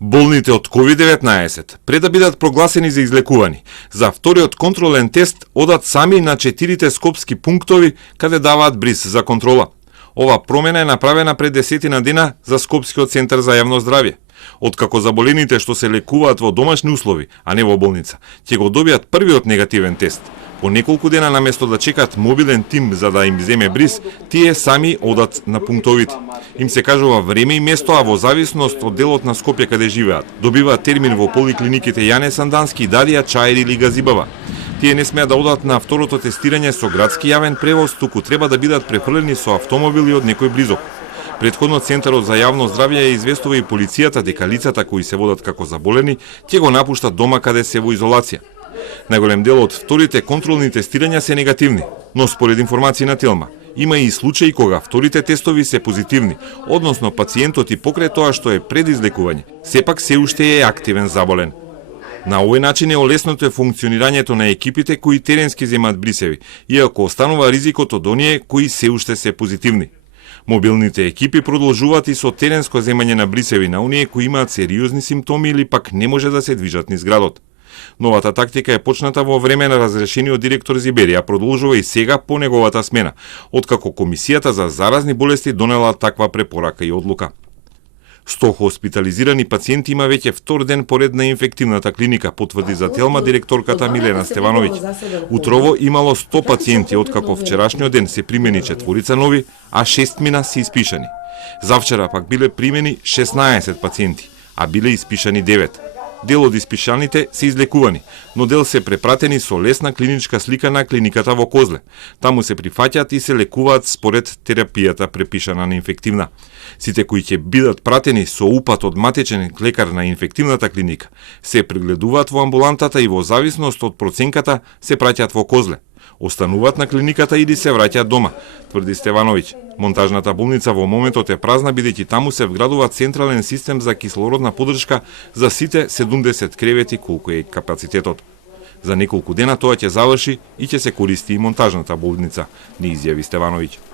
Болните од COVID-19, пред да бидат прогласени за излекувани, за вториот контролен тест одат сами на 4 скопски пунктови каде даваат бриз за контрола. Ова промена е направена пред 10 дена за Скопскиот центар за јавно здравје. Откако заболените што се лекуваат во домашни услови, а не во болница, ќе го добијат првиот негативен тест. По неколку дена наместо да чекат мобилен тим за да им земе бриз, тие сами одат на пунктовите. Им се кажува време и место, а во зависност од делот на Скопје каде живеат, добиваат термин во поликлиниките Јане Сандански, Дадија, Чаир или Газибава. Тие не смеат да одат на второто тестирање со градски јавен превоз, туку треба да бидат префрлени со автомобили од некој близок. Предходно Центарот за јавно здравје ја известува и полицијата дека лицата кои се водат како заболени ќе го напуштат дома каде се во изолација. Најголем дел од вторите контролни тестирања се негативни, но според информации на Телма, има и случаи кога вторите тестови се позитивни, односно пациентот и покрај тоа што е пред излекување, сепак се уште е активен заболен. На овој начин е олеснато функционирањето на екипите кои теренски земат брисеви, иако останува ризикот од оние кои се уште се позитивни. Мобилните екипи продолжуваат и со теренско земање на брисеви на оние кои имаат сериозни симптоми или пак не може да се движат низ градот. Новата тактика е почната во време на разрешениот директор Зибери, а продолжува и сега по неговата смена, откако Комисијата за заразни болести донела таква препорака и одлука. 100 хоспитализирани пациенти има веќе втор ден поред на инфективната клиника, потврди за Телма директорката Милена Стевановиќ. Утрово имало 100 пациенти, откако вчерашниот ден се примени 4 нови, а 6 мина се испишани. Завчера пак биле примени 16 пациенти, а биле испишани 9. Дел од испишаните се излекувани, но дел се препратени со лесна клиничка слика на клиниката во Козле. Таму се прифаќаат и се лекуваат според терапијата препишана на инфективна. Сите кои ќе бидат пратени со упат од матичен лекар на инфективната клиника се прегледуваат во амбулантата и во зависност од проценката се праќаат во Козле. Остануваат на клиниката или се враќаат дома, тврди Стевановиќ. Монтажната болница во моментот е празна, бидејќи таму се вградува централен систем за кислородна поддршка за сите 70 кревети колку е капацитетот. За неколку дена тоа ќе заврши и ќе се користи и монтажната болница, ни изјави Стевановиќ.